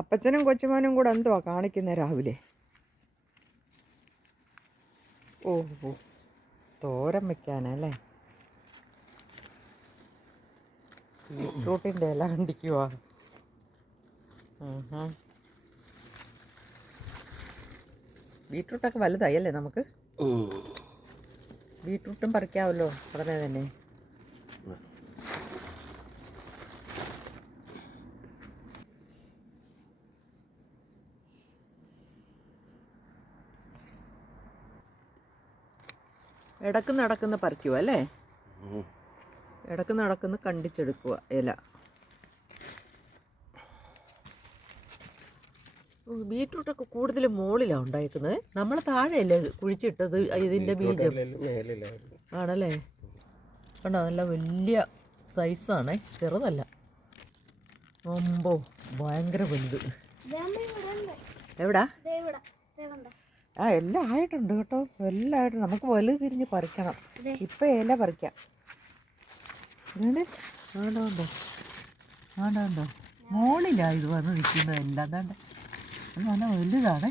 അപ്പച്ചനും കൊച്ചുമോനും കൂടെ എന്തുവാ കാണിക്കുന്നത് രാവിലെ? ഓ ഓ തോരൻ വെക്കാനല്ലേ ബീട്രൂട്ടിന്റെ ഇല കണ്ടിക്കുവാ. ബീട്രൂട്ടൊക്കെ വലുതായി അല്ലേ നമുക്ക്? ബീട്രൂട്ടും പറിക്കാമല്ലോ ഉടനെ തന്നെ. ഇടയ്ക്ക് നടക്കുന്ന പറിക്കുക അല്ലേ? ഇടയ്ക്ക് നടക്കുന്ന കണ്ടിച്ചെടുക്കുക ഇല. ബീട്രൂട്ടൊക്കെ കൂടുതൽ മുകളിലാണ് ഉണ്ടായിരിക്കുന്നത് നമ്മൾ താഴെയല്ലേ കുഴിച്ചിട്ടത് ഇതിന്റെ ബീജം? ആണല്ലേ? കണ്ടോ നല്ല വലിയ സൈസാണേ. ചെറുതല്ല. ഒമ്പോ ഭയങ്കര വലുത്. എവിടാ? ആ എല്ലാം ആയിട്ടുണ്ട് കേട്ടോ. എല്ലാം ആയിട്ടുണ്ട്. നമുക്ക് വലു തിരിഞ്ഞ് പറിക്കണം. ഇപ്പം ഇല പറിക്കാം. വേണ്ടോ ആണ്ടോ ആണ്ടോ. മോളിലാണ് ഇത് വന്ന് നിൽക്കുന്നത് എല്ലാം. താണ്ട് നല്ല വലുതാണ്.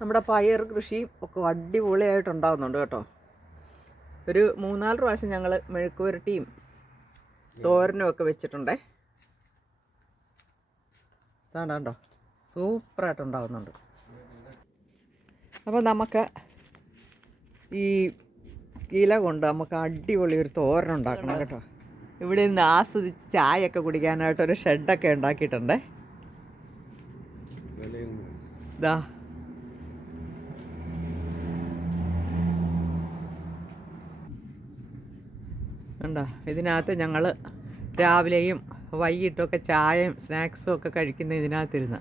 നമ്മുടെ പയർ കൃഷിയും ഒക്കെ അടിപൊളിയായിട്ടുണ്ടാകുന്നുണ്ട് കേട്ടോ. ഒരു മൂന്നാൽ പ്രാവശ്യം ഞങ്ങൾ മെഴുക്കുവരട്ടിയും തോരനും ഒക്കെ വെച്ചിട്ടുണ്ടേ. ഇതാണ്ട് കണ്ടോ സൂപ്പറായിട്ടുണ്ടാകുന്നുണ്ട് അപ്പോൾ നമുക്ക് ഈ ഇല കൊണ്ട് നമുക്ക് അടിപൊളി ഒരു തോരൻ ഉണ്ടാക്കണം കേട്ടോ. ഇവിടെ നിന്ന് ആസ്വദിച്ച് ചായയൊക്കെ കുടിക്കാനായിട്ട് ഒരു ഷെഡൊക്കെ ഉണ്ടാക്കിയിട്ടുണ്ടേ. ഇതാ ഉണ്ടോ ഇതിനകത്ത് ഞങ്ങൾ രാവിലെയും വൈകിട്ടൊക്കെ ചായയും സ്നാക്സും ഒക്കെ കഴിക്കുന്ന ഇതിനകത്തിരുന്ന്.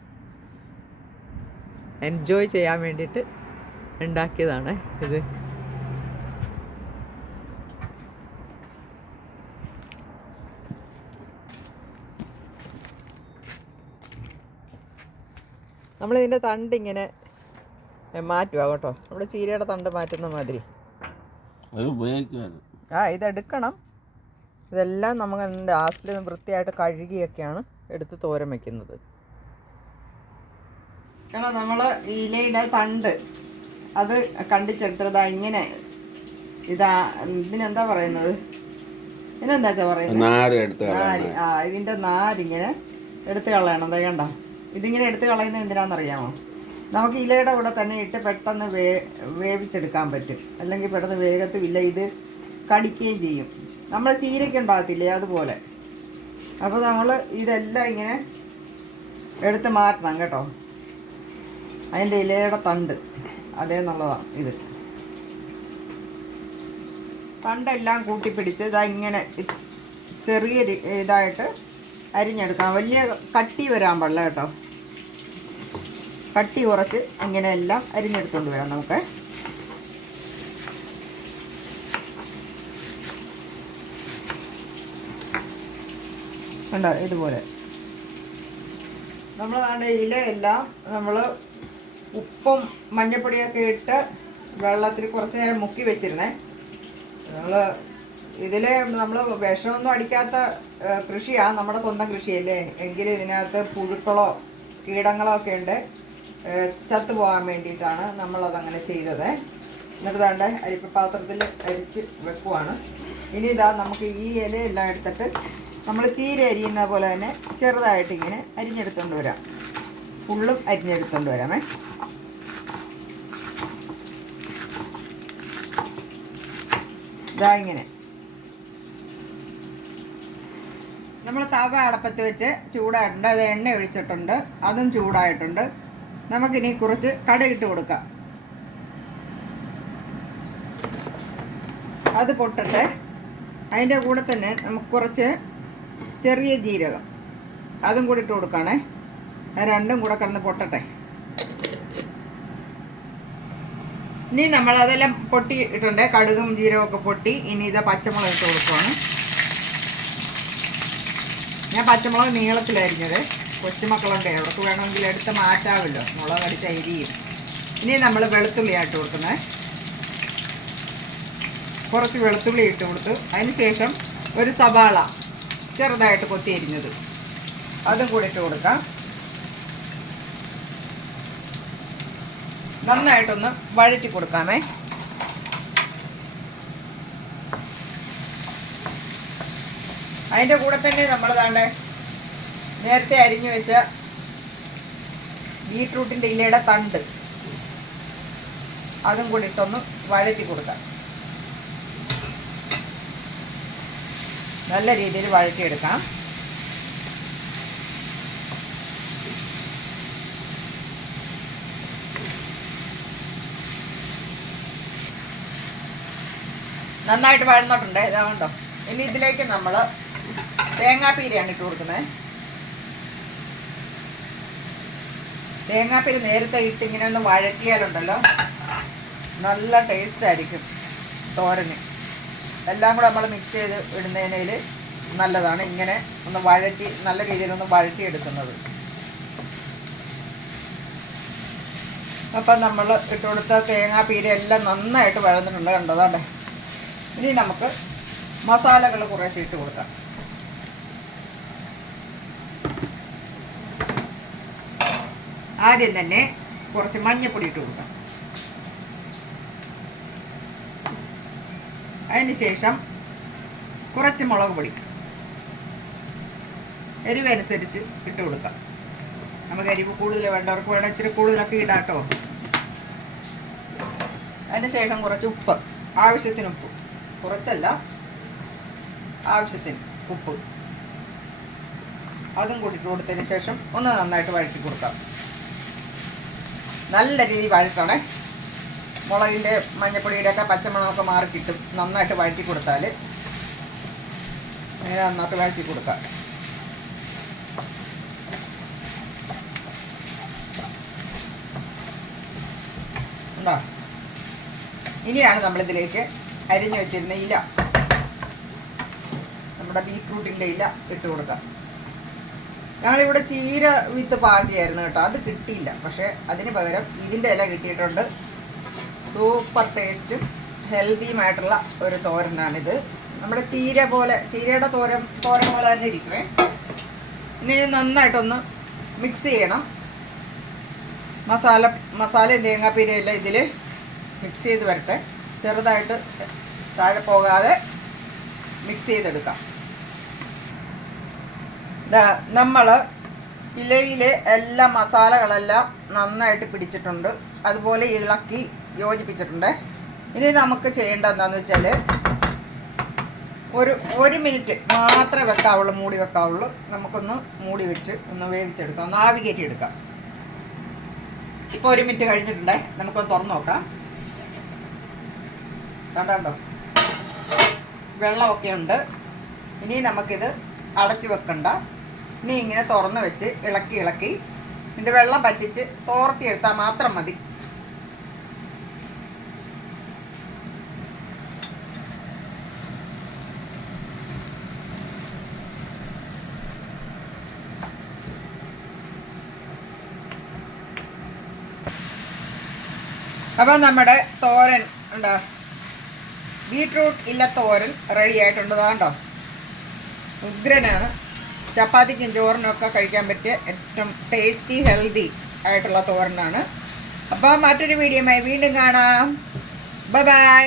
എൻജോയ് ചെയ്യാൻ വേണ്ടിയിട്ട് ഉണ്ടാക്കിയതാണ് ഇത്. നമ്മളിതിന്റെ തണ്ട് ഇങ്ങനെ മാറ്റുക കേട്ടോ. നമ്മുടെ ചീരയുടെ തണ്ട് മാറ്റുന്ന മാതിരി. ആ ഇതെടുക്കണം ഇതെല്ലാം നമുക്ക് ലാസ്റ്റിൽ വൃത്തിയായിട്ട് കഴുകിയൊക്കെയാണ് എടുത്ത് തോരം വെക്കുന്നത്. കാരണം നമ്മൾ ഇലയുടെ തണ്ട്. അത് കണ്ടിച്ചെടുത്തത് ഇങ്ങനെ. ഇതാ ഇതിനെന്താ പറയുന്നത്? ഇതിനെന്താ പറയുന്നത് ആ ഇതിന്റെ നാരിങ്ങനെ എടുത്ത് കളയണം. ദേ കണ്ട? ഇതിങ്ങനെ എടുത്ത് കളയുന്നത് എന്തിനാണെന്നറിയാമോ നമുക്ക് ഇലയുടെ കൂടെ തന്നെ ഇട്ട് പെട്ടെന്ന് വേ വേവിച്ചെടുക്കാൻ പറ്റും. അല്ലെങ്കിൽ പെട്ടെന്ന് വേഗത്തുമില്ല ഇത് കടിക്കുകയും ചെയ്യും. നമ്മൾ ചീരയ്ക്ക് ഉണ്ടാകത്തില്ലേ? അതുപോലെ. അപ്പോൾ നമ്മൾ ഇതെല്ലാം ഇങ്ങനെ എടുത്ത് മാറ്റണം കേട്ടോ. അതിന്റെ ഇലയുടെ തണ്ട്. അതേന്നുള്ളതാണ് ഇത്. തണ്ടെല്ലാം കൂട്ടിപ്പിടിച്ച് ഇതാ ഇങ്ങനെ ചെറിയ ഇതായിട്ട് അരിഞ്ഞെടുക്കാം. വലിയ കട്ടി വരാൻ പാടില്ല കേട്ടോ. കട്ടി കുറച്ച് ഇങ്ങനെ എല്ലാം അരിഞ്ഞെടുത്തുകൊണ്ട് വരാം നമുക്ക്. കണ്ടോ? ഇതുപോലെ. നമ്മൾ നമ്മുടെ ഇലയെല്ലാം നമ്മൾ ഉപ്പും മഞ്ഞപ്പൊടിയൊക്കെ ഇട്ട് വെള്ളത്തിൽ കുറച്ച് നേരം മുക്കി വെച്ചിരുന്നേ. നമ്മൾ ഇതിൽ നമ്മൾ വിഷമൊന്നും അടിക്കാത്ത കൃഷിയാണ് നമ്മുടെ സ്വന്തം കൃഷിയല്ലേ. എങ്കിലും ഇതിനകത്ത് പുഴുക്കളോ കീടങ്ങളോ ഒക്കെ ഉണ്ട്. ചത്തു പോകാൻ വേണ്ടിയിട്ടാണ് നമ്മളതങ്ങനെ ചെയ്തത്. എന്നിട്ട് താണ്ട് അരിപ്പ പാത്രത്തിൽ അരിച്ച് വെക്കുവാണ്. ഇനി ഇതാ നമുക്ക് ഈ ഇലയെല്ലാം എടുത്തിട്ട് നമ്മൾ ചീര അരിയുന്ന പോലെ തന്നെ ചെറുതായിട്ട് ഇങ്ങനെ അരിഞ്ഞെടുത്തുകൊണ്ട് വരാം. ഫുള്ളും അരിഞ്ഞെടുത്തുകൊണ്ട് വരാമേ. ഇതാ ഇങ്ങനെ. നമ്മൾ തവ അടപ്പത്ത് വെച്ച് ചൂടായിട്ടുണ്ട്. അത് എണ്ണ ഒഴിച്ചിട്ടുണ്ട്. അതും ചൂടായിട്ടുണ്ട്. നമുക്കിനി കുറച്ച് കടുകിട്ട് കൊടുക്കാം. അത് പൊട്ടട്ടെ. അതിന്റെ കൂടെ തന്നെ നമുക്ക് കുറച്ച് ചെറിയ ജീരകം. അതും കൂടി ഇട്ട് കൊടുക്കണേ. രണ്ടും കൂടെ കിടന്ന് പൊട്ടട്ടെ. ഇനി നമ്മൾ അതെല്ലാം പൊട്ടി ഇട്ടുണ്ട് കടുകും ഒക്കെ പൊട്ടി. ഇനി ഇത് പച്ചമുളക് ഇട്ട് കൊടുക്കുവാണ്. ഞാൻ പച്ചമുളക് നീളത്തിലരിഞ്ഞത്. കൊച്ചുമക്കളുണ്ട് അവർക്ക് വേണമെങ്കിൽ എടുത്ത് മാറ്റാമല്ലോ. മുളക് അടിച്ച് അരിയും. ഇനി നമ്മൾ വെളുത്തുള്ളിയായിട്ട് കൊടുക്കുന്നത്. കുറച്ച് വെളുത്തുള്ളി ഇട്ട് കൊടുത്തു അതിന് ശേഷം ഒരു സവാള ചെറുതായിട്ട് കൊത്തി അരിഞ്ഞത് അതും കൂടി ഇട്ട് കൊടുക്കാം. നന്നായിട്ടൊന്ന് വഴറ്റി കൊടുക്കാമേ. അതിന്റെ കൂടെ തന്നെ നമ്മൾ താണ്ടെ നേരത്തെ അരിഞ്ഞു വെച്ച ബീട്രൂട്ടിന്റെ ഇലയുടെ തണ്ട്. അതും കൂടി ഇട്ടൊന്ന് വഴറ്റി കൊടുക്കാം. നല്ല രീതിയിൽ വഴറ്റിയെടുക്കാം. നന്നായിട്ട് വഴന്നിട്ടുണ്ട്. ഇതാകണ്ടോ ഇനി ഇതിലേക്ക് നമ്മൾ തേങ്ങാപ്പീരയാണ് ഇട്ട് കൊടുക്കുന്നത് തേങ്ങാപ്പീര് നേരത്തെ ഇട്ട് ഇങ്ങനെ ഒന്ന് വഴറ്റിയാലുണ്ടല്ലോ. നല്ല ടേസ്റ്റ് ആയിരിക്കും തോരന്. എല്ലാം കൂടെ നമ്മൾ മിക്സ് ചെയ്ത് ഇടുന്നതിനേൽ നല്ലതാണ്. ഇങ്ങനെ ഒന്ന് വഴറ്റി നല്ല രീതിയിലൊന്ന് വഴറ്റി എടുക്കുന്നത്. അപ്പം നമ്മൾ ഇട്ട് കൊടുത്ത തേങ്ങാപ്പീര എല്ലാം നന്നായിട്ട് വഴന്നിട്ടുണ്ട്. കണ്ടതാണ്ടേ ഇനി നമുക്ക് മസാലകൾ കുറേശ്ശെ ഇട്ട് കൊടുക്കാം. ആദ്യം തന്നെ കുറച്ച് മഞ്ഞപ്പൊടി ഇട്ട് കൊടുക്കാം. അതിന് ശേഷം കുറച്ച് മുളക് പൊടി. എരിവനുസരിച്ച് ഇട്ട് കൊടുക്കാം. നമുക്ക് എരിവ് കൂടുതൽ വേണ്ടവർക്ക് വേണം. ഇച്ചിരി കൂടുതലൊക്കെ ഇടാട്ടോ അതിന് ശേഷം കുറച്ച് ഉപ്പ്. ആവശ്യത്തിന് ഉപ്പ്. കുറച്ചല്ല. ആവശ്യത്തിന് ഉപ്പ്. അതും കൂട്ടിട്ട് കൊടുത്തതിന് ശേഷം ഒന്ന് നന്നായിട്ട് വഴറ്റി കൊടുക്കാം. നല്ല രീതിയിൽ വഴറ്റണേ. മുളകിന്റെ മഞ്ഞപ്പൊടിയുടെ ഒക്കെ പച്ചമണമൊക്കെ മാറി കിട്ടും. നന്നായിട്ട് വഴറ്റി കൊടുത്താൽ അങ്ങനെ നന്നായിട്ട് വഴറ്റി കൊടുക്കാം. ഉണ്ടോ? ഇനിയാണ് നമ്മളിതിലേക്ക് അരിഞ്ഞു വെച്ചിരുന്ന ഇല. നമ്മുടെ ബീറ്റ്റൂട്ടിന്റെ ഇല ഇട്ട് കൊടുക്കാം. ഞങ്ങളിവിടെ ചീര വിത്ത് പാകിയായിരുന്നു കേട്ടോ. അത് കിട്ടിയില്ല. പക്ഷേ അതിന് പകരം ഇതിന്റെ ഇല കിട്ടിയിട്ടുണ്ട്. സൂപ്പർ ടേസ്റ്റും ഹെൽത്തിയുമായിട്ടുള്ള ഒരു തോരനാണിത്. നമ്മുടെ ചീര പോലെ ചീരയുടെ തോരൻ തോരൻ പോലെ തന്നെ ഇരിക്കുമേ ഇനി നന്നായിട്ടൊന്ന് മിക്സ് ചെയ്യണം. മസാല മസാലയും തേങ്ങാപ്പീരയെല്ലാം ഇതിൽ മിക്സ് ചെയ്ത് വരട്ടെ. ചെറുതായിട്ട് താഴെ പോകാതെ മിക്സ് ചെയ്തെടുക്കാം. നമ്മൾ ഇലയിലെ എല്ലാ മസാലകളെല്ലാം നന്നായിട്ട് പിടിച്ചിട്ടുണ്ട്. അതുപോലെ ഇളക്കി യോജിപ്പിച്ചിട്ടുണ്ട്. ഇനി നമുക്ക് ചെയ്യേണ്ട എന്താണെന്ന് വെച്ചാൽ ഒരു ഒരു മിനിറ്റ് മാത്രമേ വെക്കാവുള്ളൂ മൂടി വെക്കാവുള്ളൂ. നമുക്കൊന്ന് മൂടി വെച്ച് ഒന്ന് വേവിച്ചെടുക്കാം. ഒന്ന് ആവി കയറ്റി എടുക്കാം ഇപ്പോൾ ഒരു മിനിറ്റ് കഴിഞ്ഞിട്ടുണ്ടേ. നമുക്കൊന്ന് തുറന്നു നോക്കാം. കണ്ടോ? വെള്ളമൊക്കെ ഉണ്ട് ഇനി നമുക്കിത് അടച്ചു വെക്കണ്ട. ഇനി ഇങ്ങനെ തുറന്ന് വെച്ച് ഇളക്കി ഇളക്കി. ഇതിന്റെ വെള്ളം പറ്റിച്ച് തോർത്തിയെടുത്താൽ മാത്രം മതി. അപ്പം നമ്മുടെ തോരൻ ഉണ്ടോ? ബീട്രൂട്ട് ഇല്ല തോരൻ റെഡി ആയിട്ടുണ്ട്. കണ്ടോ? ഉഗ്രനാണ്. ചപ്പാത്തിക്കും ചോറിനൊക്കെ കഴിക്കാൻ പറ്റിയ ഏറ്റവും ടേസ്റ്റി ഹെൽത്തി ആയിട്ടുള്ള തോരനാണ്. അപ്പോൾ മറ്റൊരു വീഡിയോയുമായി വീണ്ടും കാണാം. Bye bye